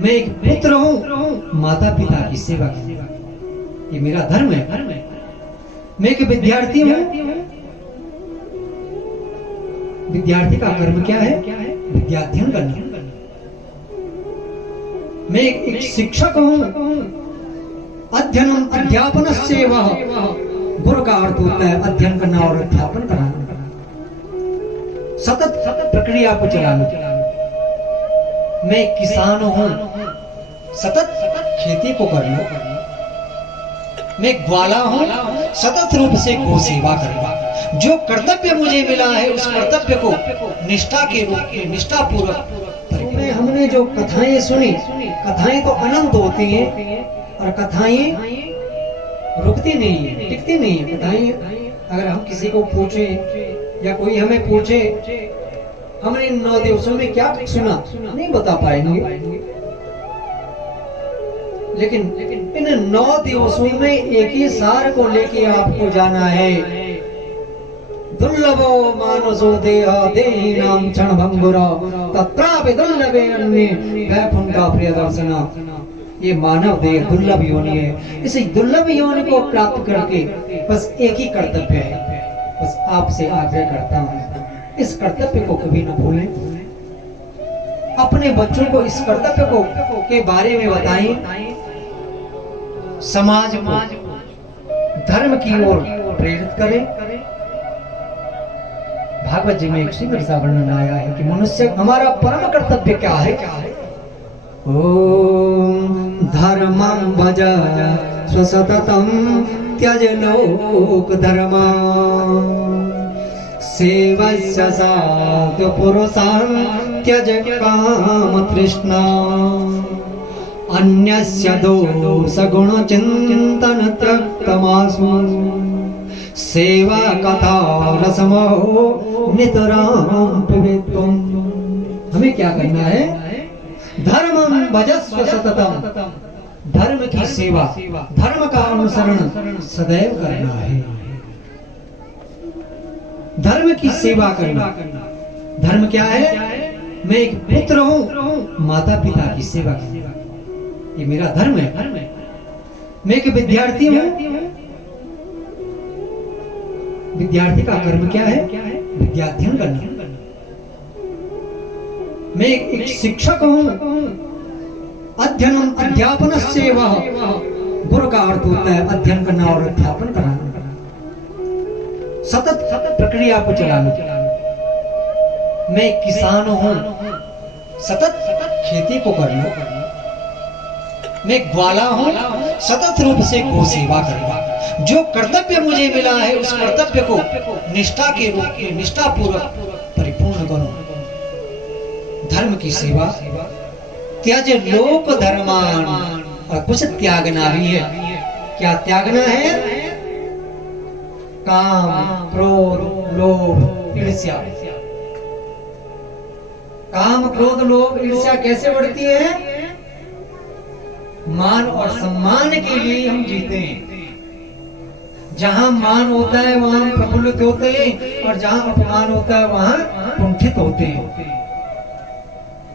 मैं एक पुत्र हूँ, माता पिता की सेवा की, ये मेरा धर्म है। मैं एक विद्यार्थी हूँ, विद्यार्थी का कर्म क्या है? विद्याध्ययन करना। मैं एक शिक्षक हूँ, अध्ययनम अध्यापनस्यैव, गुरु का अर्थ होता है अध्ययन करना और अध्यापन कराना, सतत प्रक्रिया को चलाना। मैं एक किसान हूँ, सतत खेती को करना। मैं एक ग्वाला हूँ, सतत रूप से गो सेवा करना। जो कर्तव्य मुझे मिला है उस कर्तव्य को निष्ठा के रूप में, निष्ठा पूर्वक में हमने जो कथाएं सुनी, कथाएं तो अनंत होती हैं और कथाएं रुकती नहीं है, टिकती नहीं है। कथाएं अगर हम किसी को पूछे या कोई हमें पूछे हमने इन 9 दिवसों में क्या सुना, नहीं बता पाएंगे। लेकिन इन 9 दिवसों में एक ही सार को लेके आपको जाना है। दुर्लभो मानसो देह देहि नाम क्षण भंगुरा तत्रापि दुर्लभे अन्ये वैकुंठा प्रिय दर्शना। ये मानव देह दुर्लभ योनि है। इस दुर्लभ योनि को प्राप्त करके बस एक ही कर्तव्य है, बस आपसे आग्रह करता हूँ इस कर्तव्य को कभी न भूलें। अपने बच्चों को इस कर्तव्य को के बारे में बताएं, समाज को धर्म की ओर प्रेरित करें। भागवत जी में एक सुंदर सा वर्णन आया है कि मनुष्य हमारा परम कर्तव्य क्या है। ओम धर्मं भज स्वसततं त्यज लोक धर्मा सेवस्य साध पुरुषान् त्यज काम तृष्णा अन्यस्य दोष गुण चिंतन त्यक्तमासु सेवा कथा रसमो नितराम पिबेत्वम्। हमें क्या करना है? धर्मं भजस्व सततम, धर्म की सेवा, धर्म का अनुसरण सदैव करना है। धर्म की सेवा करना। धर्म क्या है? मैं एक पुत्र हूँ, माता पिता की सेवा की, ये मेरा धर्म है। मैं एक विद्यार्थी हूँ, विद्यार्थी का कर्म क्या है? विद्याध्ययन करना। मैं एक शिक्षक हूँ, अध्ययनम अध्यापनस्यैव, गुरु का अर्थ होता है अध्ययन करना और अध्यापन कराना, सतत प्रक्रिया को चलाना। मैं एक किसान हूँ, सतत खेती को करना। मैं एक ग्वाला हूँ, सतत रूप से गो सेवा करना। जो कर्तव्य मुझे मिला है उस कर्तव्य को निष्ठा के रूप में, निष्ठा पूर्वक परिपूर्ण करूं। धर्म की सेवा। त्यज लोक धर्मान, और कुछ त्यागना भी है। क्या त्यागना है? काम, क्रोध, लोभ, ईर्ष्या। काम, क्रोध, लोभ, ईर्ष्या कैसे बढ़ती है? मान और सम्मान के लिए हम जीते हैं। जहां मान होता है वहां प्रफुल्लित होते हैं और जहां अपमान होता है वहां कुंठित होते हैं।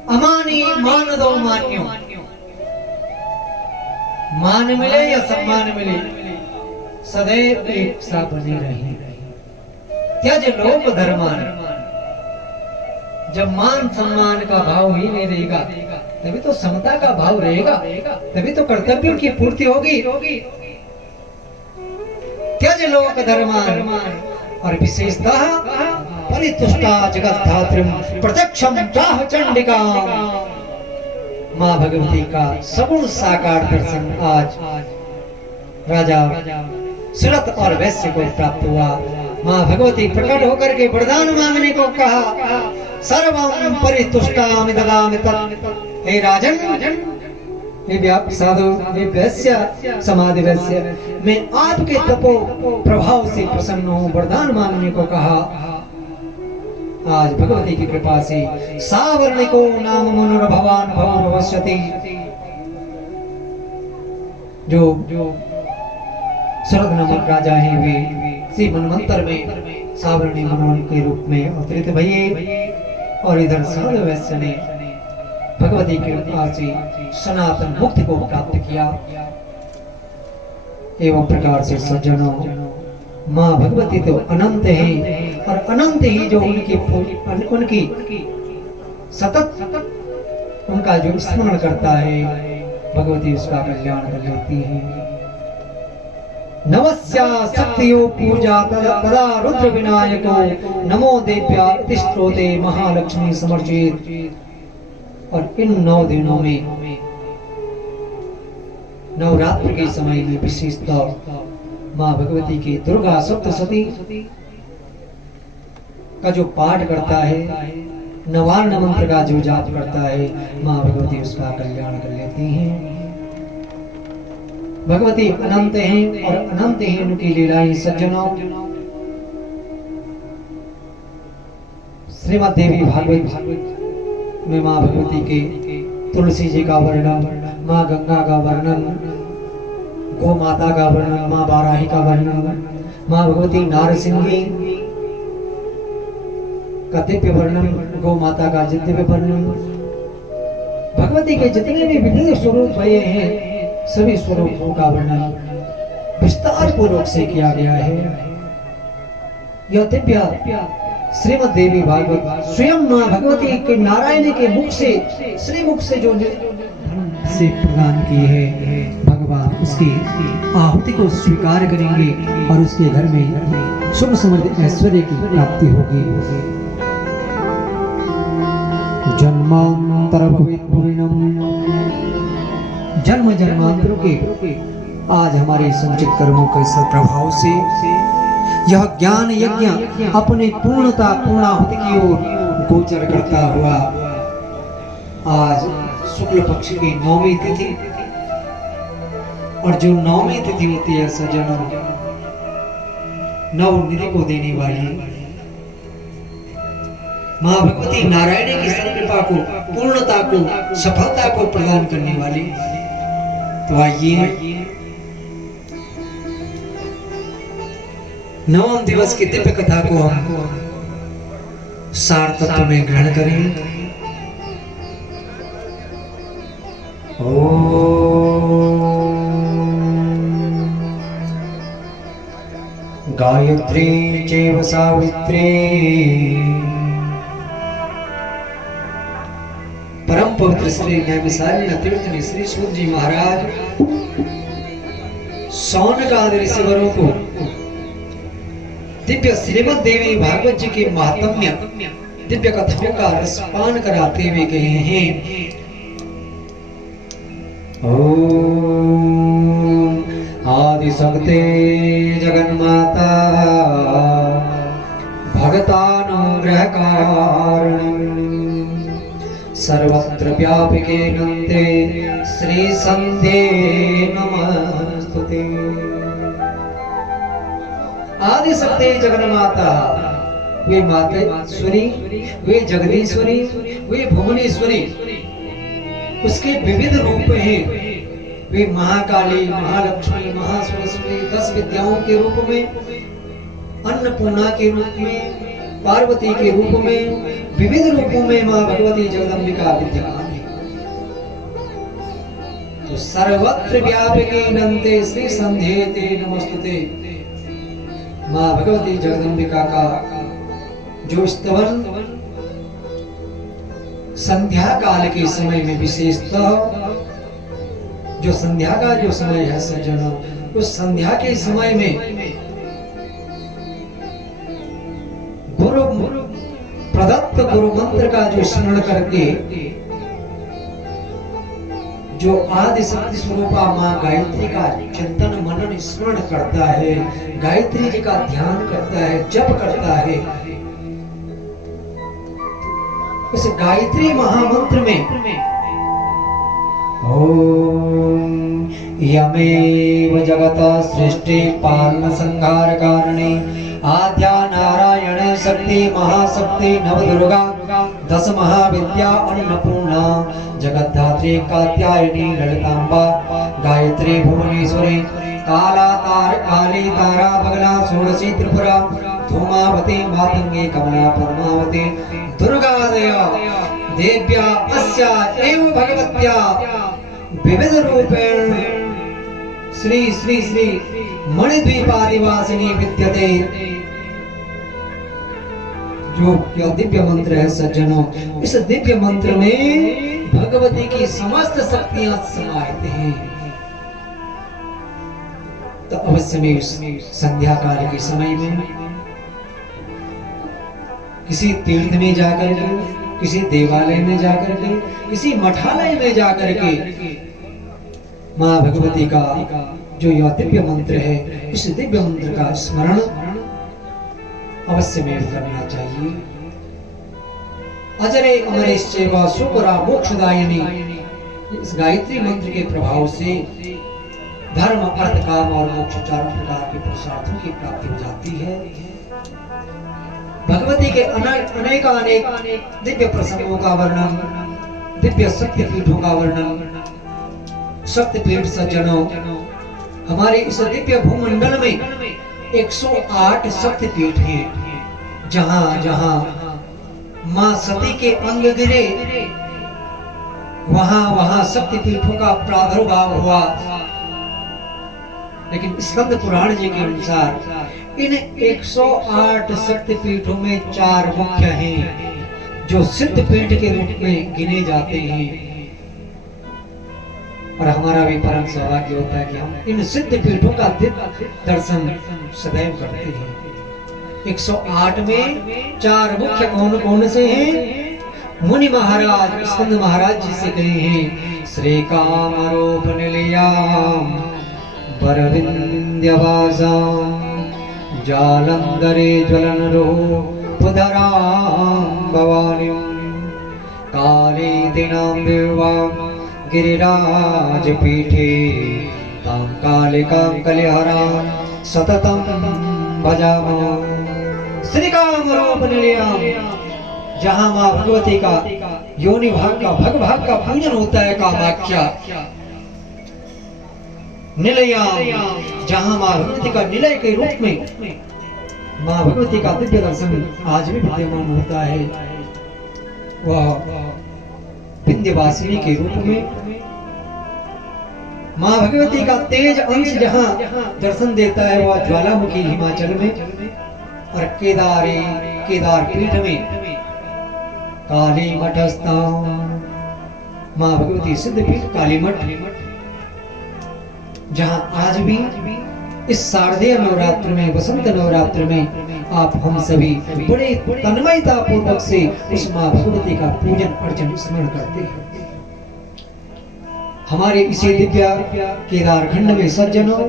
अमानी मान दो मान्यो, मान मिले या सम्मान मिले सदैव एक सा बने रहे। त्यज लोक धर्मान। जब मान सम्मान का भाव ही नहीं रहेगा तभी तो समता का भाव रहेगा, तभी तो कर्तव्यों की पूर्ति होगी। त्यज लोक धर्मान, और विशेषतः परितुष्टा जगत धात्रीम प्रत्यक्षम चाह चंडिका। माँ भगवती का सगुण साकार दर्शन आज राजा सुरत और वैश्य को प्राप्त हुआ। माँ भगवती प्रकट होकर के वरदान मांगने को कहा। सर्वं परितुष्टामि ददामि तत्। हे राजन, हे साधु, हे वैश्य, समाधि वैश्य, मैं आपके तपो प्रभाव से प्रसन्न हूँ। वरदान मांगने को कहा। आज भगवती की कृपा से सावर्णिको नाम मुनुर भवान भवति। जो सुरद नामक राजा हैं वे श्री मनवंतर में सावर्णी मनु के रूप में अवतरित भइए और इधर साधु वैश्य ने भगवती कृपा से सनातन मुक्ति को प्राप्त किया। एवं प्रकार से सज्जनों, माँ भगवती तो अनंत है और अनंत ही जो उनकी सतत उनका जो स्मरण करता है, भगवती उसका कल्याण कर लेती है। नमस्या शक्तियो पूजा तदा रुद्र विनायको नमो देव्या इति स्तोते महालक्ष्मी समर्चित। और इन 9 दिनों में नवरात्र के समय में विशेषतः माँ भगवती की दुर्गा सप्तशती का जो पाठ करता है, नवान्न मंत्र का जो जाप करता है, माँ भगवती उसका कल्याण कर लेती हैं। भगवती अनंत हैं और अनंत ही उनकी लीलाएं। सज्जनों, श्रीमद् देवी भागवत में माँ भगवती के तुलसी जी का वर्णन, माँ गंगा का वर्णन, गौ माता का वर्णन, माँ बाराही का वर्णन, माँ भगवती नारसिंही का दिव्य वर्णन, गौ माता का दिव्य वर्णन, भगवती के जितने भी विभिन्न स्वरूप हुए हैं, सभी स्वरूपों का वर्णन विस्तार पूर्वक से किया गया है। यह दिव्य श्रीमद् देवी भागवत स्वयं माँ भगवती के नारायण के मुख से, श्री मुख से जो से प्रदान की है, भगवान उसकी आहुति को स्वीकार करेंगे और उसके घर में सुख समृद्धि ऐश्वर्य की प्राप्ति होगी। जन्मांतर जन्म जन्मांतरों के आज हमारे संचित कर्मों के प्रभाव से यह ज्ञान यज्ञ अपने पूर्णाहुति की ओर गोचर करता हुआ आज शुक्ल पक्ष की 9वीं तिथि, और जो 9वीं तिथि होती है सज्जनों, नवनिधि को देने वाली माँ भगवती नारायण की संकृपा को, पूर्णता को, सफलता को प्रदान करने वाली। तो आइए 9वें दिवस की दिव्य कथा को हम सार तत्व में ग्रहण करें। गायत्री चैव सावित्री परम पवित्र श्री नैमिषारण्य तीर्थ में श्री सूत जी महाराज शौनक आदि ऋषिवरों को दिव्य श्रीमद् देवी भागवत जी के महात्म्य दिव्य कथाओं का रसपान कराते हुए गए हैं। ओम आदि शक्ति जगन्माता भगतानुग्रह कारणम् सर्वत्र व्यापिके नंदे श्री संध्ये नमस्तुते। आदि शक्ति जगन्माता, वे मातेश्वरी, वे जगदीश्वरी, वे भुवनेश्वरी, उसके विविध रूप हैं। वे महाकाली, महालक्ष्मी, महासरस्वती, 10 विद्याओं के रूप में, अन्नपूर्णा के रूप में, पार्वती के रूप में, विविध रूपों में माँ भगवती जगदम्बिका विद्यमान है। तो सर्वत्र व्यापिके नंदे श्री संध्येते नमस्तुते। माँ भगवती जगदम्बिका का जो स्तवन संध्या काल के समय में विशेषतः जो संध्या का जो समय है सज्जनों, उस संध्या के समय में गुरु प्रदत्त गुरु मंत्र का जो स्मरण करके जो आदि शक्ति स्वरूपा माँ गायत्री का चिंतन मनन स्मरण करता है, गायत्री जी का ध्यान करता है, जप करता है, उस गायत्री महामंत्र में ओम यमेव जगत सृष्टि पालन संहार कारणे आद्या नारायण शक्ति महाशक्ति नवदुर्गा 10 महाविद्या अन्नपूर्णा जगद्धात्री कात्यायनी ललितांबा गायत्री भुवनेश्वरी काली तारा बगला षोडशी त्रिपुरा धूमावती मातंगी कमला पद्मावती दुर्गा देव्या अस्या एव भगवत्या विविध रूपेण श्री श्री श्री मणिद्वीपादिवासिनी विद्यते। जो क्या दिव्य मंत्र है सज्जनों, इस दिव्य मंत्र में भगवती की समस्त शक्तियां समाहित हैं। तो अवश्य में संध्या काल के समय में किसी तीर्थ में जाकर के, किसी देवालय में जाकर के, किसी मठालय में जाकर के मां भगवती का जो यह दिव्य मंत्र है, इस दिव्य मंत्र का स्मरण अवश्य में करना चाहिए। अजरे अमरेश्चैव सुकरा मोक्षदायिनी, इस गायत्री मंत्र के प्रभाव से धर्म अर्थ काम और मोक्ष चारों प्रकार के पुरुषार्थों की प्राप्ति हो जाती है। भगवती के अनेक दिव्य प्रसंगों का वर्णन, दिव्य शक्तिपीठों का वर्णन, शक्तिपीठ सज्जनों, हमारे इस दिव्य भूमंडल में 108 शक्तिपीठ हैं। जहां जहां मां सती के अंग गिरे, वहां वहां शक्तिपीठों का प्रादुर्भाव हुआ। लेकिन स्कंद पुराण जी के अनुसार इन 108 शक्तिपीठों में 4 मुख्य हैं जो सिद्धपीठ के रूप में गिने जाते हैं। और हमारा भी परम सौभाग्य होता है कि हम इन सिद्धपीठों का दर्शन सदैव करते हैं। 108 में 4 मुख्य कौन कौन से हैं? मुनि महाराज स्कंद महाराज जी से कहे हैं, श्री कामरूप निलयाम वरविंध्यवासां जालंधरे ज्वलन रूपधरां भवानीं काले दिनां देवां गिरिराज पीठे तां कालिकां कलिहरां सततं भजामः। श्री कामरूप निलयां, जहां मां भगवती का योनि भाग का भग भाग का पूजन होता है, कामाख्या निलयां, जहां मां भगवती का निलय के रूप में मां भगवती का दिव्य दर्शन आज भी विद्यमान होता है। वह विंध्यवासिनी के रूप में मां भगवती का तेज अंश जहां दर्शन देता है, वह ज्वालामुखी हिमाचल में, और केदार पीठ में काली मठस्थां मां भगवती सिद्धपीठ काली मठ, जहां आज भी इस शारदीय नवरात्र में, वसंत नवरात्र में आप हम सभी बड़े तन्मयता पूर्वक से उस मां भगवती का पूजन अर्चन स्मरण करते हैं। हमारे इसी दिव्य केदार खंड में सज्जनों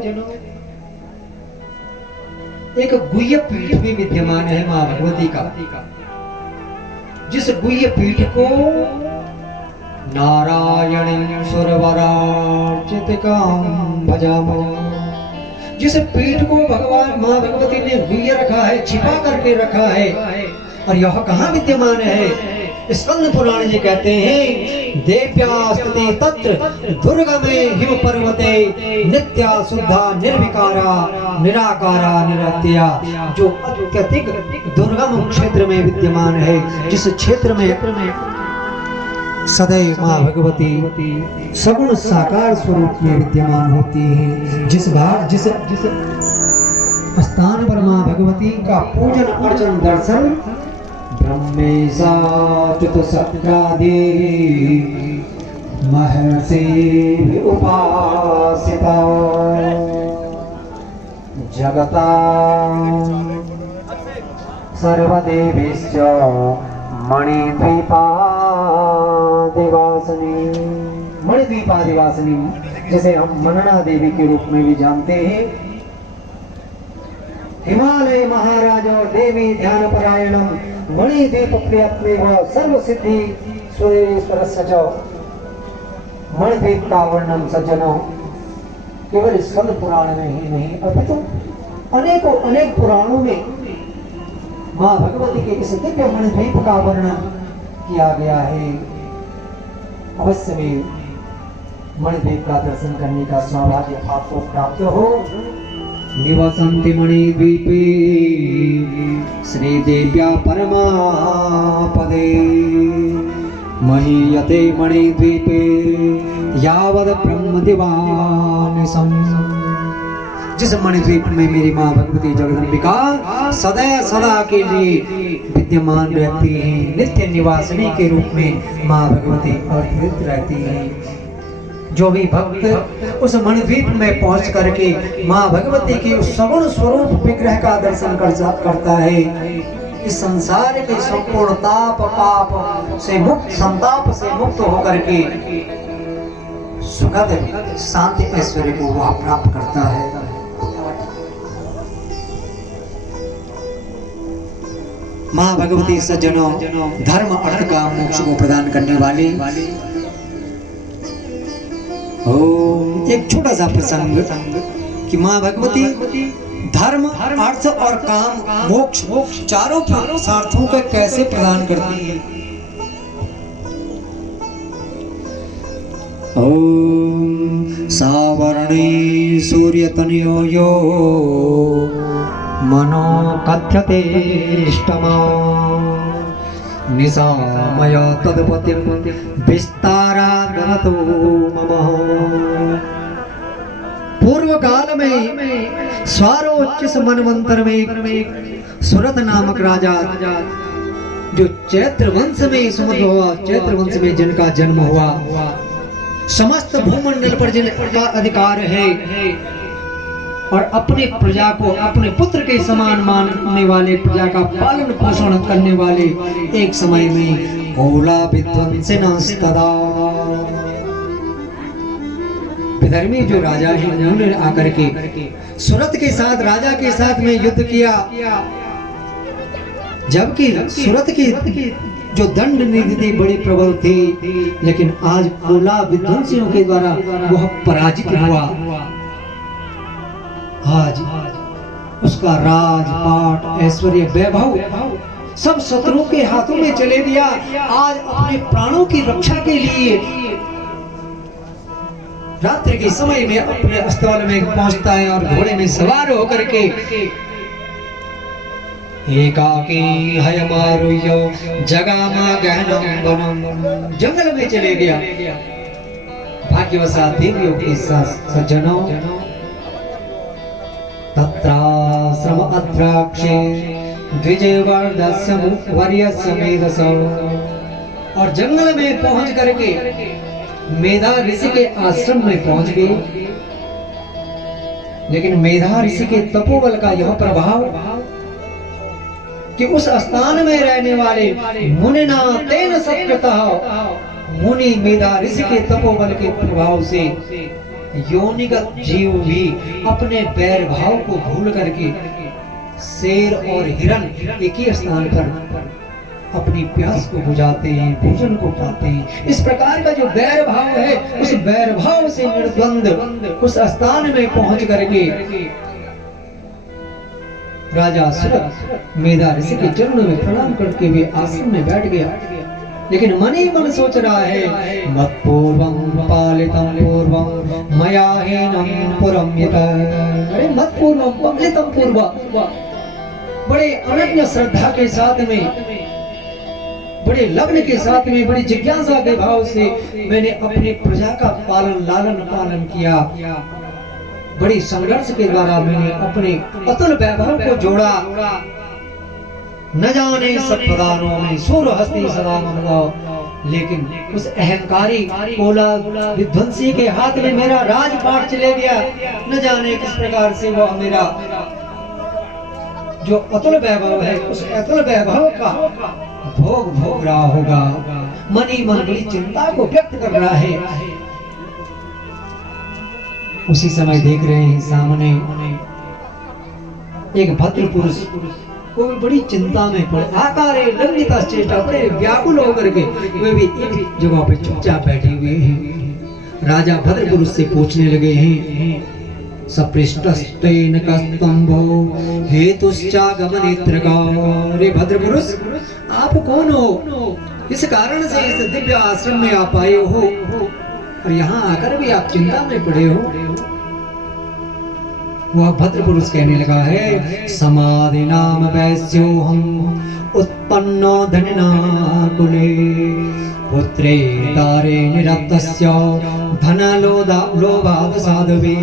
एक गुह्य पीठ भी विद्यमान है मां भगवती का, जिस गुह्य पीठ को नारायणी सुरवरार्चितकां भजामः, जिस पीठ को भगवान मां भगवती ने गुह्य रखा है, छिपा करके रखा है। और यह कहाँ विद्यमान है? स्कंद पुराण जी कहते हैं, देव्यास्ति तत्र दुर्गमे हिम पर्वते नित्या शुद्धा निर्विकारा निराकारा निरत्या, जो अत्यधिक दुर्गम क्षेत्र में विद्यमान है, जिस क्षेत्र में सदैव मां भगवती सगुण साकार स्वरूप में विद्यमान होती है। जिस स्थान पर मां भगवती का पूजन अर्चन दर्शन ब्रह्मेशाच्युत शक्रादि महर्षि उपासिता जगता सर्वदेवीश्च मणिद्वीपादिवासिनी, मणिद्वीपादिवासिनी जिसे हम मनना देवी के रूप में भी जानते हैं। हिमालय महाराज और देवी ध्यान परायणम मणिद्वीप प्रियत्मेव सर्व सिद्धि सुरेश्वर सच। मणिद्वीप का वर्णन सज्जनों केवल स्कंद पुराण में ही नहीं, अपितु अनेकों अनेक पुराणों में मां भगवती के इस दिव्य मणिद्वीप का वर्णन किया गया है। अवश्य में मणिद्वीप का दर्शन करने का सौभाग्य आपको प्राप्त हो। निवसन्ति मणिद्वीपे श्रीदेव्या परमापदे महीयते मणिद्वीपे यावद ब्रह्म दिवानिशम्। जिस मणिद्वीप में मेरी माँ भगवती जगदम्बिका सदा सदा के लिए विद्यमान रहती हैं, नित्य निवासिनी के रूप में माँ भगवती अवतरित रहती हैं। जो भी भक्त उस मणिद्वीप में पहुंच करके माँ भगवती के उस सगुण स्वरूप विग्रह का दर्शन करता है, इस संसार के संपूर्ण ताप पाप से मुक्त, संताप से मुक्त होकर के सुखद शांति ऐश्वर्य को वह प्राप्त करता है। माँ भगवती सज्जनों धर्म अर्थ का मोक्ष को प्रदान करने वाली। एक छोटा सा प्रसंग कि माँ भगवती धर्म अर्थ और काम मोक्ष चारों पुरुषार्थों को कैसे प्रदान करती है। ओम सावर्णी सूर्यतनयो यो मनो कथ्यते इष्टमा निशामय तदपतिं विस्तारात् गतो मम। पूर्व काल में स्वारोच्चिस मनवंतर में सुरत नामक राजा, जो चैत्र वंश में सुमत हुआ, चैत्र वंश में जिनका जन्म हुआ, समस्त भूमंडल पर जिनका अधिकार है और अपने प्रजा को अपने पुत्र के समान मानने वाले, प्रजा का पालन पोषण करने वाले, एक समय में कोला विध्वंसनस्तदा विधर्मी जो राजा है, उन्होंने आकर के सुरत के साथ, राजा के साथ में युद्ध किया। जबकि सुरत की जो दंड नीति थी बड़ी प्रबल थी, लेकिन आज कोला विध्वंसियों के द्वारा वह पराजित हुआ। आज उसका राजपाट ऐश्वर्य वैभव सब शत्रुओं के हाथों में चले गया। आज अपने प्राणों की रक्षा के लिए रात्रि के समय में अपने अस्तबल में पहुंचता है और घोड़े में सवार होकर के एकाकी हयमारुयो जगामा गहनम वनम, जंगल में चले गया। भाग्यवशात देवियों के सज्जनों तत्राश्रम अद्राक्षे द्विजवर्धस्य वर्यस्य मेधसौ, और जंगल में पहुंच करके मेधा ऋषि के आश्रम में पहुंच गए। लेकिन मेधा ऋषि के तपोबल का यह प्रभाव कि उस स्थान में रहने वाले मुनिना तेन सत्कृतः, मुनि मेधा ऋषि के तपोबल के प्रभाव से योनिगत जीव भी अपने बैर भाव को भूल करके शेर और हिरण एक ही स्थान पर अपनी प्यास को बुझाते हैं, भोजन को पाते हैं। इस प्रकार का जो बैर भाव है, उस बैर भाव से निर्द्वंद उस स्थान में पहुंच करके राजा सुरत मेधा ऋषि के चरणों में प्रणाम करके भी आश्रम में बैठ गया। लेकिन मन ही मन सोच रहा है, मत पूर्वं पालितं पूर्वं मया हीनं पुरं यत। अरे मत पूर्वं पालितं पूर्वं, बड़े अनन्य श्रद्धा के साथ में, बड़े लग्न के साथ में, बड़ी जिज्ञासा के भाव से मैंने अपनी प्रजा का लालन पालन किया। बड़ी संघर्ष के द्वारा मैंने अपने अतुल वैभव को जोड़ा। न जाने सत्पदानों में सूरहस्ती सदा ममगाओ, लेकिन उस अहंकारी कोला विध्वंसी के हाथ में मेरा राजपाट चले गया। न जाने किस प्रकार से वह मेरा जो अतुल वैभव है, उस अतुल वैभव का भोग रहा होगा। मन ही मन बड़ी चिंता को व्यक्त कर रहा है। उसी समय देख रहे हैं सामने एक भद्र पुरुष, वो भी बड़ी चिंता में पड़े, आकारे लंबिता चेष्टा, बड़े व्याकुल होकर के वे भी एक जगह पे चुपचाप बैठे हुए हैं। राजा भद्र पुरुष से पूछने लगे हैं, सपृष्टस्तेन कस्तंभो हेतुश्चागमनेत्रगाओ। रे भद्र पुरुष, आप कौन हो? इस कारण से इस दिव्य आश्रम में आप आए हो और यहाँ आकर भी आप चिंता में पड़े हो। वह भद्र पुरुष कहने लगा है, समाधि नाम वैस्यो हम उत्पन्नो धनिना कुले। पुत्रे तारे निरक्तस्य धनलोभाद साधवे।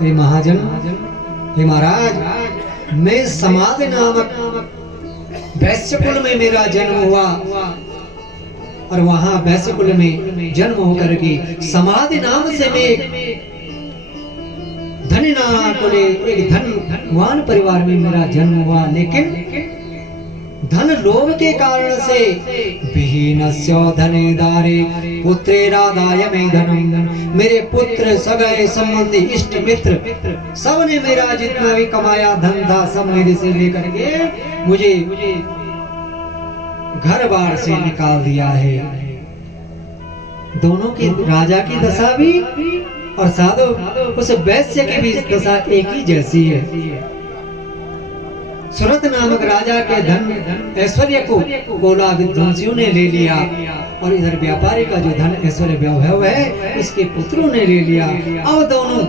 हे महाजन, हे महाराज, मैं समाधि नामक वैश्य कुल में मेरा जन्म हुआ और वहां वैश्य कुल में जन्म होकर के समाधि नाम से मैं धनी नाकुले एक धनवान परिवार में मेरा जन्म हुआ, लेकिन धन लोभ के कारण से विहीनस्य धने दारे पुत्रेरादाय मे धनम, मेरे पुत्र सगे संबंधी इष्ट मित्र सबने मेरा जितना भी कमाया धन था सब मेरे से लेकर के मुझे घर बार से निकाल दिया है। दोनों की, राजा की दशा भी और साधु उस वैश्य की भी दशा एक ही जैसी है। सुरत नामक राजा के धन ऐश्वर्य को गोला विध्वंसियों ने ले लिया और इधर व्यापारी का जो धन ऐश्वर्य वैभव है इसके पुत्रों ने ले लिया। अब दोनों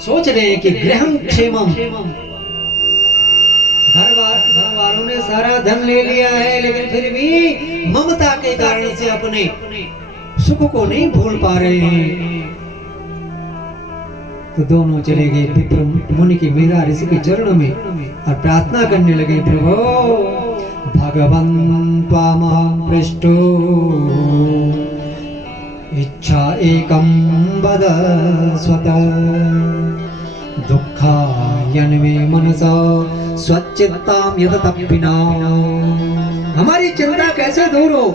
सोच रहे हैं कि गृहम क्षेमम, घर वालों ने सारा धन ले लिया है लेकिन फिर भी ममता के कारण से अपने सुख को नहीं भूल पा रहे हैं। तो दोनों चले गए विप्र मुनि की मेधा ऋषि के चरणों में और प्रार्थना करने लगे, प्रभु भगवन् त्वामहं पृष्टो इच्छा एकं वद स्वतः दुःखायन्मे मनसा स्वच्चित्तां यदतप्पिना। हमारी चिंता कैसे दूर हो,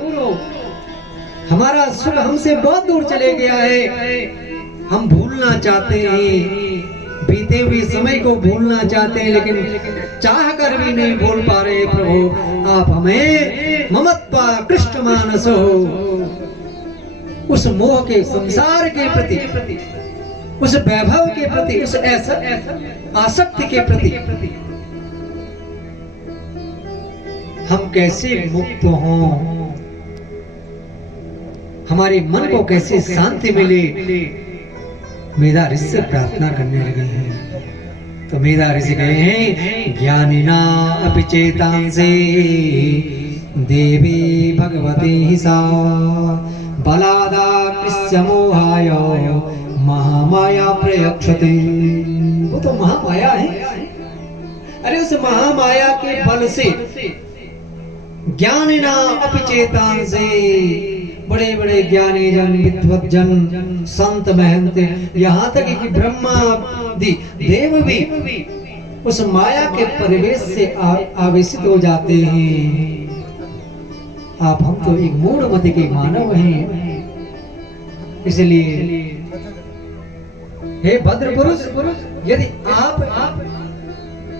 हमारा सुख हमसे बहुत दूर चले गया है, हम भूलना चाहते हैं, बीते हुए समय को भूलना चाहते हैं लेकिन चाह कर भी नहीं भूल पा रहे। प्रभु आप हमें ममत्वा कृष्ण मानसो, उस मोह के, संसार के प्रति, उस वैभव के प्रति, उस आसक्ति के प्रति हम कैसे मुक्त हों, हमारे मन को कैसे शांति मिले। मेधा ऋषि से प्रार्थना करने लगे हैं। तो मेधा ऋषि कहे हैं, ज्ञानिना अपि चेतांसे देवी भगवती सा बलादा कृष्य मोहाय महामाया प्रयक्षते। वो तो महामाया है, अरे उस महामाया के बल से ज्ञानिना अपि चेतांसे, बड़े बड़े ज्ञानी जन, विद्वत जन, संत महंत, यहाँ तक कि ब्रह्मा देव भी उस माया के परिवेश से आवेशित हो जाते हैं। आप हम तो एक मूढ़ मति के मानव हैं, इसलिए हे भद्र पुरुष, यदि आप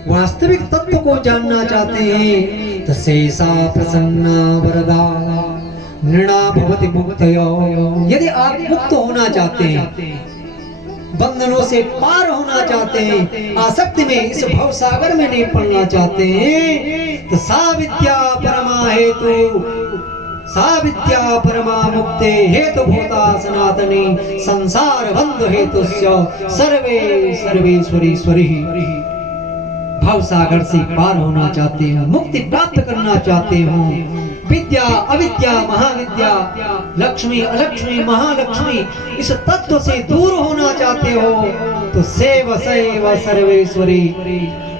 वास्तविक तत्व को जानना चाहते हैं तो शेषा प्रसन्ना वरदा नृणा भवति मुक्तयो। यदि आप मुक्त होना चाहते हैं, बंधनों से पार होना चाहते हैं, आसक्ति में इस भव सागर में नहीं पड़ना चाहते हैं, तो सा विद्या परमा हेतु, सा विद्या परमा मुक्ते हेतु भूता सनातनी संसार बंध हेतु सर्वे सर्वेश्वरीश्वरी। भव सागर से पार होना चाहते हो, मुक्ति प्राप्त करना चाहते हो, विद्या अविद्या महाविद्या, लक्ष्मी अलक्ष्मी महालक्ष्मी, इस तत्व से दूर होना चाहते हो तो सेव सैव सर्वेश्वरी,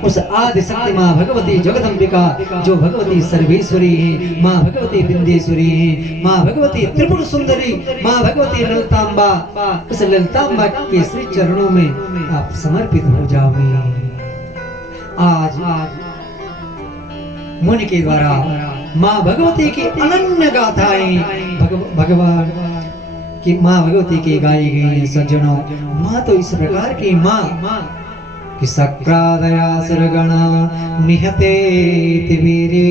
उस आदि शक्ति माँ भगवती जगदम्बिका जो भगवती सर्वेश्वरी है, माँ भगवती विंध्येश्वरी है, माँ भगवती त्रिपुर सुंदरी, माँ भगवती ललितांबा, उस ललितांबा के श्री चरणों में आप समर्पित हो जाओगे। आज मुनि के द्वारा माँ भगवती की अनन्य गाथाएं भगवान की माँ भगवती की गाई गई है। सज्जनों, माँ तो इस प्रकार की माँ कि सक्रादया सुरगणा निहते वीरे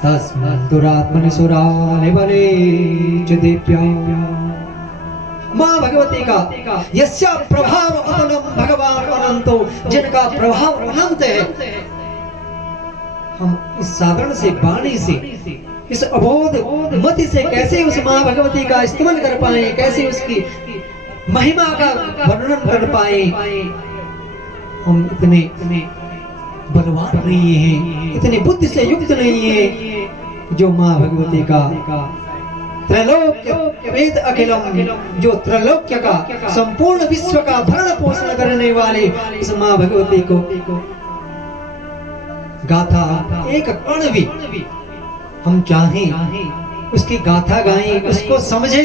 तस्मात् दुरात्मनि सुराले बले च दिव्या। माँ भगवती का यस्या प्रभाव अतुलम भगवान अनंतो, जिनका प्रभाव अनंत है। हम इस साधारण से वाणी से, इस अबोध मति से कैसे उस माँ भगवती का इस्तेमाल कर पाए, कैसे उसकी महिमा का वर्णन कर पाए। हम इतने बलवान नहीं है, इतनी बुद्धि से युक्त नहीं है जो माँ भगवती का त्रैलोक्य वेद अखिलम, जो त्रैलोक्य का संपूर्ण विश्व का भरण पोषण करने वाले इस माँ भगवती को गाथा एक कण भी हम चाहें उसकी गाथा गाएं, उसको समझे,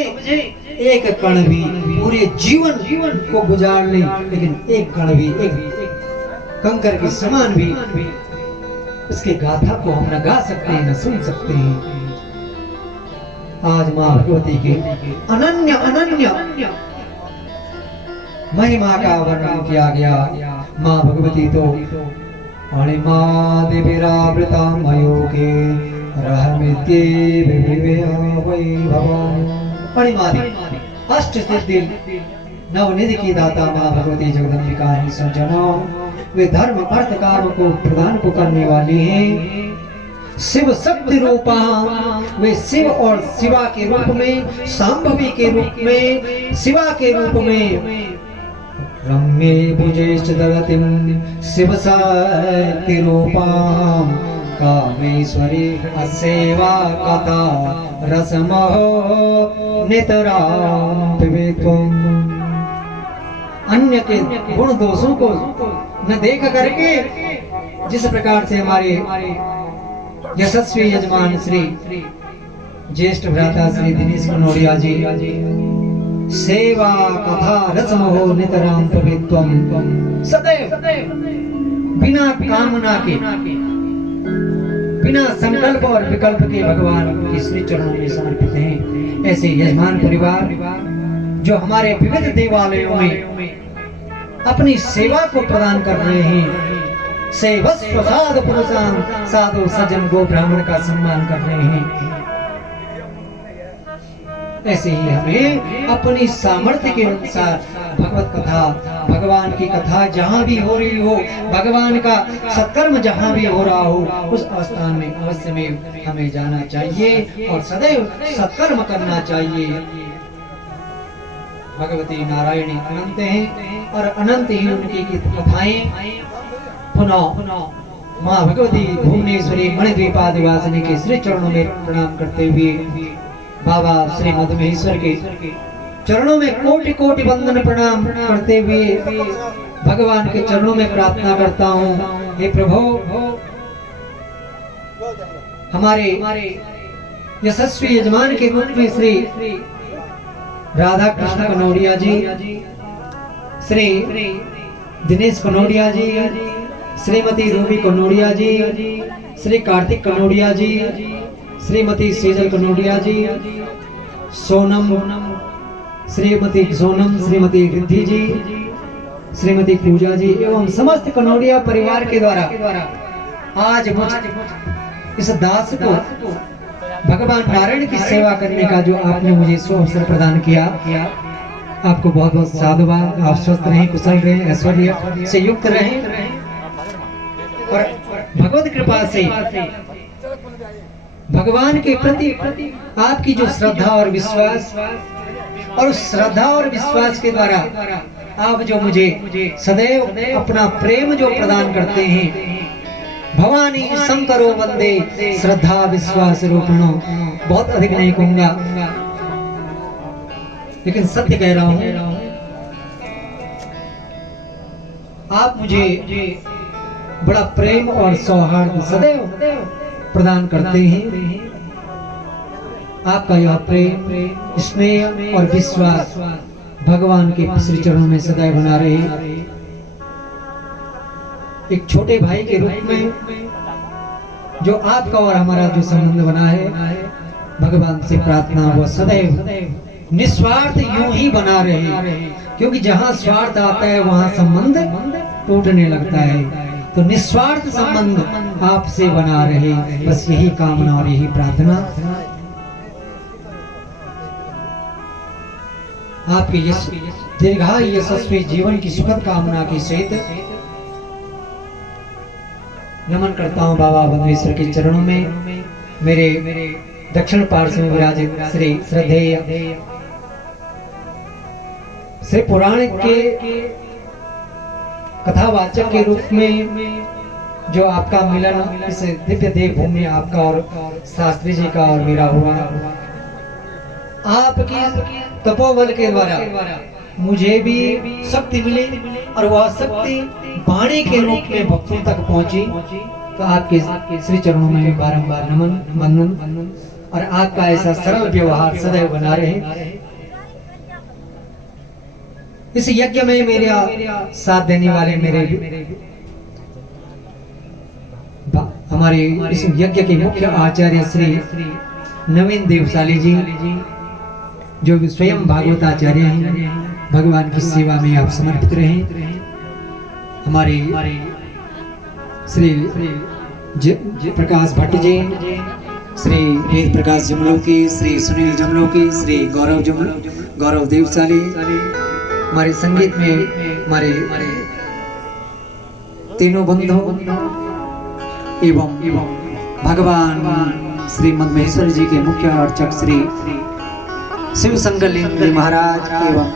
एक कण भी पूरे जीवन को गुजार ले, लेकिन एक कण भी, एक कंकर के समान भी उसके गाथा को हम न गा सकते हैं, न सुन सकते हैं। आज माँ भगवती के अनन्य अनन्य महिमा का वर्णन किया गया। माँ भगवती तो अणिमा दिविरावृता मयोगे रहमित्येव विवेया वैभवम्। अणिमादि अष्ट सिद्धि नवनिधि की दाता माँ भगवती जगदम्बिका ही सज्जनों, वे धर्म अर्थ काम को प्रदान को करने वाली हैं। शिव शक्ति रूपा, वे शिव और शिवा के रूप में, शांभवी के रूप में, शिवा के रूप में, रम्ये भुजेश दलतिम शिव शक्ति रूपाम कामेश्वरी असेवा कथा रसमहो नितराम विवेकम। अन्य के गुण दोषों को न देख करके जिस प्रकार से हमारे यशस्वी यजमान श्री ज्येष्ठ भ्राता श्री दिनेश कनोडिया जी सेवा कथा रसमहो नितराम पवित्रम, सदैव बिना कामना के, बिना संकल्प और विकल्प के भगवान के श्री चरणों में समर्पित हैं। ऐसे यजमान परिवार जो हमारे विविध देवालयों में अपनी सेवा को प्रदान कर रहे हैं, सेवस्व साधु पुरुषान, साधु सज्जन गो ब्राह्मण का सम्मान कर रहे हैं, ऐसे ही हमें अपनी सामर्थ्य के अनुसार भगवत कथा, भगवान की कथा जहाँ भी हो रही हो, भगवान का सत्कर्म जहाँ भी हो रहा हो, उस स्थान में अवश्य में हमें जाना चाहिए और सदैव सत्कर्म करना चाहिए। भगवती नारायणी अनंत हैं और अनंत ही उनकी कथाएं पुनः माँ भगवती भुवनेश्वरी मणिद्वीपादिवासिनी के श्री चरणों में प्रणाम करते हुए बाबा श्री मधुमेश्वर के चरणों में कोटि कोटि वंदन प्रणाम करते हुए भगवान के चरणों में प्रार्थना करता हूँ, हे प्रभु हमारे यशस्वी यजमान के रूप में श्री राधा कृष्ण कनोडिया जी, श्री दिनेश कनोडिया जी, श्रीमती रूबी कनोडिया जी, श्री कार्तिक कनोडिया जी, श्रीमती सेजल कनोडिया जी, सोनम, श्रीमती सोनम, श्रीमती रिद्धि जी, श्रीमती पूजा जी एवं समस्त कनोडिया परिवार के द्वारा आज इस दास को भगवान नारायण की सेवा करने का जो आपने मुझे अवसर प्रदान किया, आपको बहुत बहुत साधुवाद। आप स्वस्थ रहें, कुशल रहें, ऐश्वर्य से युक्त रहें और भगवत कृपा से भगवान के प्रति आपकी जो श्रद्धा और विश्वास, और उस श्रद्धा और विश्वास के द्वारा आप जो मुझे सदैव अपना प्रेम जो प्रदान करते हैं, भवानी शंकरो वंदे श्रद्धा विश्वास रूपिणो, बहुत अधिक नहीं कहूंगा लेकिन सत्य कह रहा हूं, आप मुझे बड़ा प्रेम और सौहार्द सदैव प्रदान करते हैं। आपका यह प्रेम, स्नेह और विश्वास भगवान के श्री चरणों में सदैव बना रहे। एक छोटे भाई के रूप में जो आपका और हमारा जो संबंध बना है, भगवान से प्रार्थना वो सदैव निस्वार्थ यूं ही बना रहे, क्योंकि जहां स्वार्थ आता है वहां संबंध टूटने लगता है। तो निस्वार्थ संबंध आपसे बना रहे, बस यही कामना और यही प्रार्थना। आपके दीर्घायु यशस्वी जीवन की सुखद कामना के सहित नमन करता हूँ बाबा बंदेश्वर के चरणों में। मेरे दक्षिण पार्श्व में विराजित श्री श्रद्धेय श्री पुराण के कथावाचक के रूप में जो आपका मिलन इस दिव्य देव भूमि आपका और शास्त्री जी का और मेरा हुआ, आपकी तपोबल के द्वारा मुझे भी शक्ति मिली और वह शक्ति वाणी के रूप में भक्तों तक पहुंची। तो आपके श्री चरणों में बारंबार नमन वंदन और आपका ऐसा सरल व्यवहार सदैव बना रहे। इस यज्ञ में मेरा साथ देने वाले मेरे हमारे इस यज्ञ के मुख्य आचार्य श्री नवीन देवशाली जी, जो स्वयं भागवत आचार्य हैं, भगवान की सेवा में आप समर्पित रहे। हमारे श्री प्रकाश भट्ट जी, श्री वेद प्रकाश जमलोकी, श्री सुनील जमलोकी, श्री गौरव देवशाली, हमारे संगीत में हमारे तीनों बंधु एवं भगवान श्री मदमहेश्वर जी के मुख्य अर्चक श्री शिव शंकर जी महाराज एवं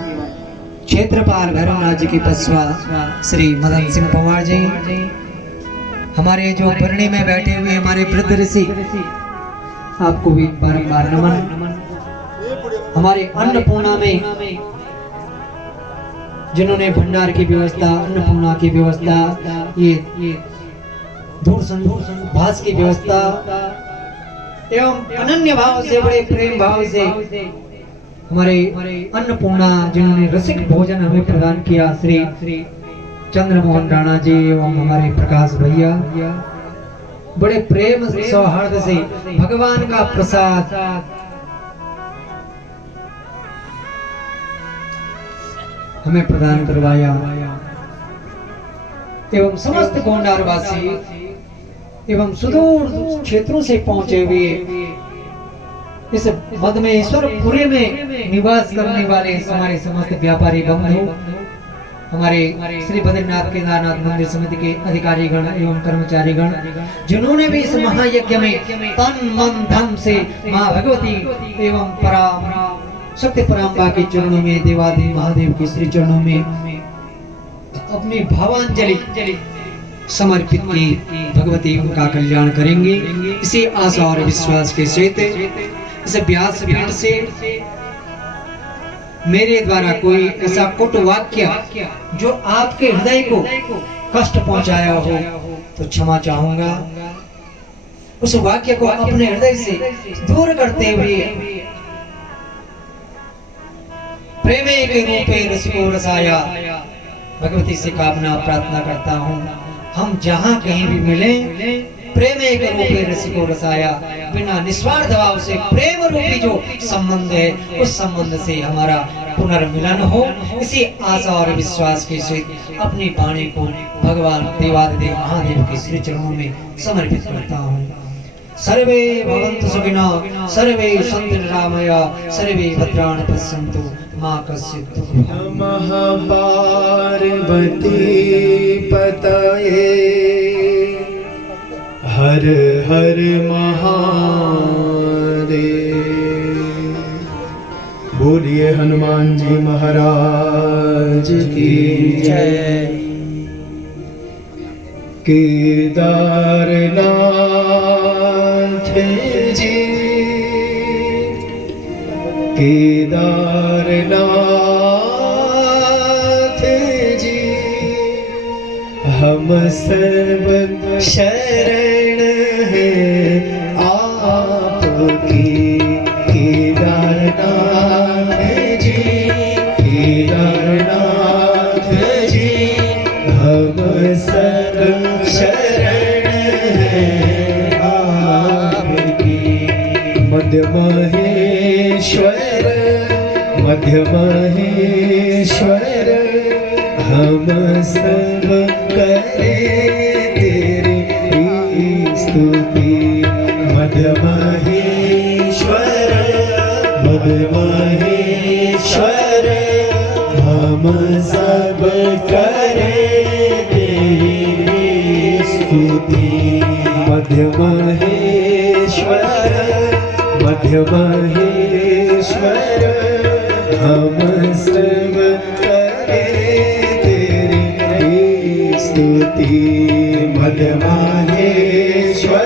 क्षेत्रपाल भैरवनाथ जी के पशुआ श्री मदन सिंह पवार जी, हमारे जो परणी में बैठे हुए हमारे वृद्ध ऋषि, आपको भी बारंबार नमन। हमारे अन्नपूर्णा में जिन्होंने भंडार की व्यवस्था, अन्नपूर्णा की व्यवस्था, ये भास की व्यवस्था एवं अनन्य भाव से, बड़े प्रेम भाव से हमारे अन्नपूर्णा जिन्होंने रसिक भोजन हमें प्रदान किया, श्री चंद्रमोहन राणा जी एवं हमारे प्रकाश भैया, बड़े प्रेम सौहार्द से भगवान का प्रसाद हमें प्रदान करवाया एवं समस्त गोंडारवासी एवं सुदूर क्षेत्रों से पहुंचे हुए इस मदमहेश्वरपुरी में निवास करने वाले हमारे समस्त व्यापारी बंधु, हमारे श्री बद्रीनाथ केदारनाथ मंदिर समिति के अधिकारी गण एवं कर्मचारी गण, जिन्होंने भी इस महायज्ञ में तन मन धन से मां भगवती एवं पराम सत्य पराम्बा के चरणों में, देवादेव महादेव के श्री चरणों में अपनी भावांजलि समर्पित की, भगवती उनका कल्याण करेंगे। इसी आशा और विश्वास के साथ इस व्यास पीठ से मेरे द्वारा कोई ऐसा कुट वाक्य जो आपके हृदय को कष्ट पहुंचाया हो तो क्षमा चाहूंगा। उस वाक्य को अपने हृदय से दूर करते हुए प्रेमे के रूपे रसिको रसाया भगवती से कामना प्रार्थना करता हूँ, हम जहाँ कहीं भी मिले प्रेमे के रूपे रसिको रसाया, बिना निस्वार्थ भाव से प्रेम रूपी जो संबंध है उस संबंध से हमारा पुनर्मिलन हो। इसी आशा और विश्वास के साथ अपनी वाणी को भगवान देवादिदेव महादेव के श्री चरणों में समर्पित करता हूँ। सर्वे भवन्तु सुखिनः, सर्वे सन्तु निरामया, सर्वे भद्राणि पश्यन्तु मा कश्चित् दुःखं। नमः पार्वती पतये, हर हर महादेव। बोलिए हनुमान जी महाराज की जय। केदारनाथ जी, केदारनाथ जी, हम सर्व शरण हैं आपकी। केदारनाथ जी, केदारनाथ जी, हम सर्व शरण हैं आपकी। मध्य महेश्वर, मध्य महेश्वर, हम सब करें तेरी स्तुति। मध्य महेश्वर, मध्य महेश्वर, हम सब करें तेरी स्तुति। मध्य महेश्वर, मध्य महेश्वर, हम सब करें तेरी स्तुति। स्तुति मधमाहेश्वर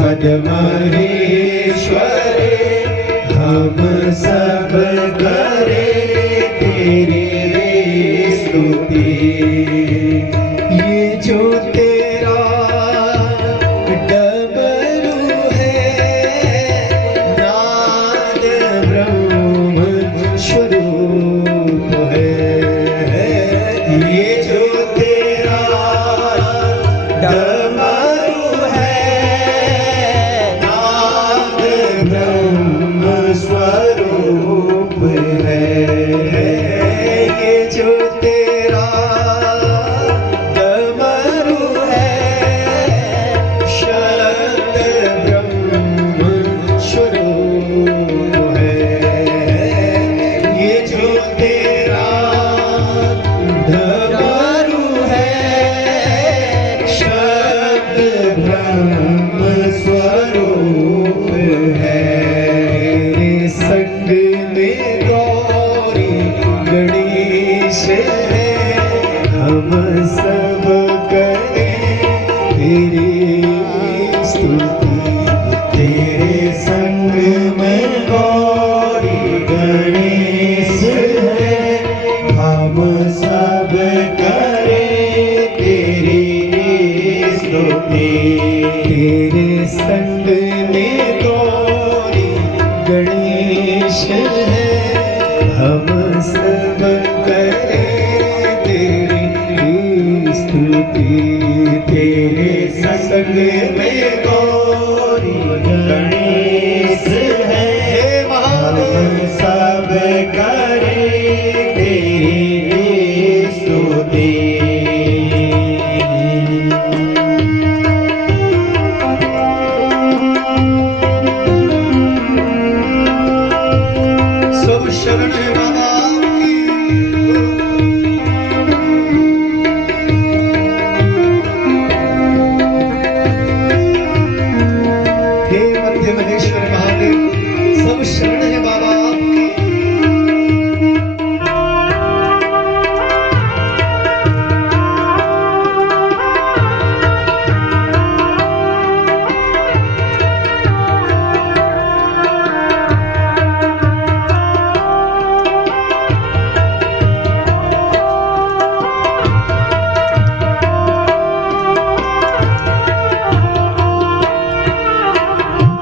मधमाहेश्वर हम सब करे तेरी स्तुति ये जो तेरा डमरू है नाद ब्रह्म स्वरूप है ये जो तेरा डमरू है नाद ब्रह्म स्वरूप है ये जो तेरा डमरू है शब्द ब्रह्म स्वरूप है ये जो तेरा डमरू है शब्द ब्रह्म स्वरूप है तेरे संग में गौरी गणेश है हम सब करें तेरी स्तुति तेरे संग में गौरी गणेश है हम सब करें तेरी स्तुति तेरे संग में गौरी गणेश है हम सब करें तेरी स्तुति तेरे संग में गौरी गणेश है हम सब करें तेरी स्तुति सब शरण है बाबा हे मध्य महेश्वर महादेव सब शरण है बाबा आपकी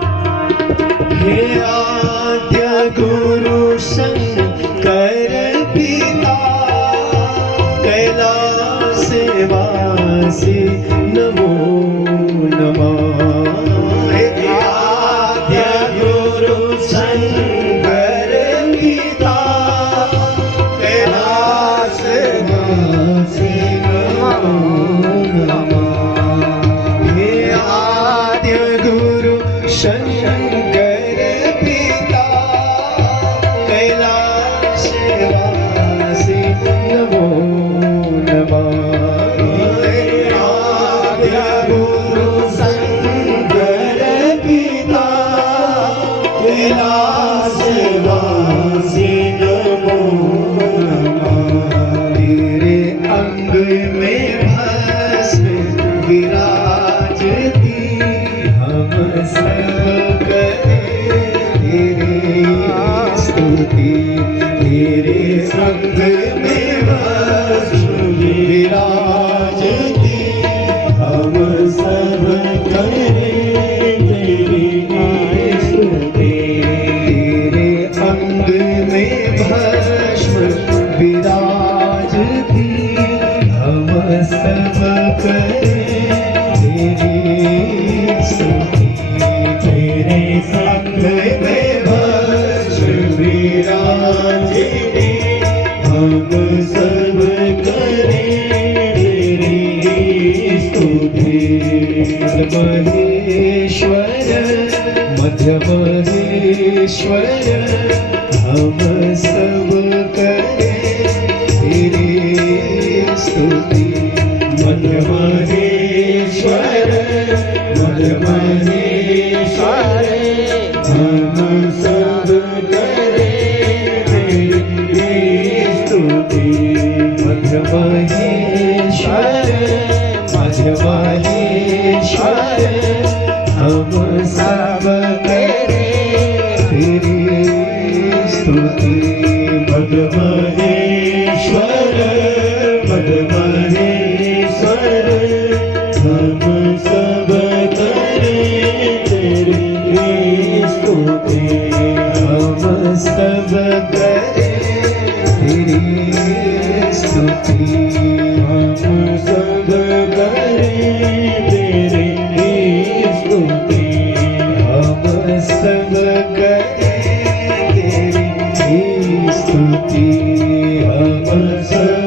हे आद्य गुरु शंकर पिता कैलास वासी नमो नमः हे आद्य गुरु शंकर पिता कैलास वासी नमो नमः हे आद्य गुरु शंकर पिता कैलाश वासी नमो नमः आद्य गुरु शंकर पिता कैलाश वासी नमो नमः तेरे अंग में भस्म विराजती हम सब करें तेरी स्तुति तेरे संग में भस्म विराजती हम सब करें तेरी स्तुति तेरे अंग में भस्म विराजती हम सब करें तेरी स्तुति तेरे संग में भस्म विराजती हम सब करें तेरी स्तुति महेश्वर मध्य महेश्वर हम सब करें तेरी स्तुति मध्य महेश्वर मध्य महेश्वर हम सब करें तेरी स्तुति मध्य महेश्वर तेरी स्तुति मद महेश्वर हम सब करें तेरी स्तुति हम सब करें तेरी स्तुति हम सब करें तेरी स्तुति हम सब करें तेरी स्तुति हम सब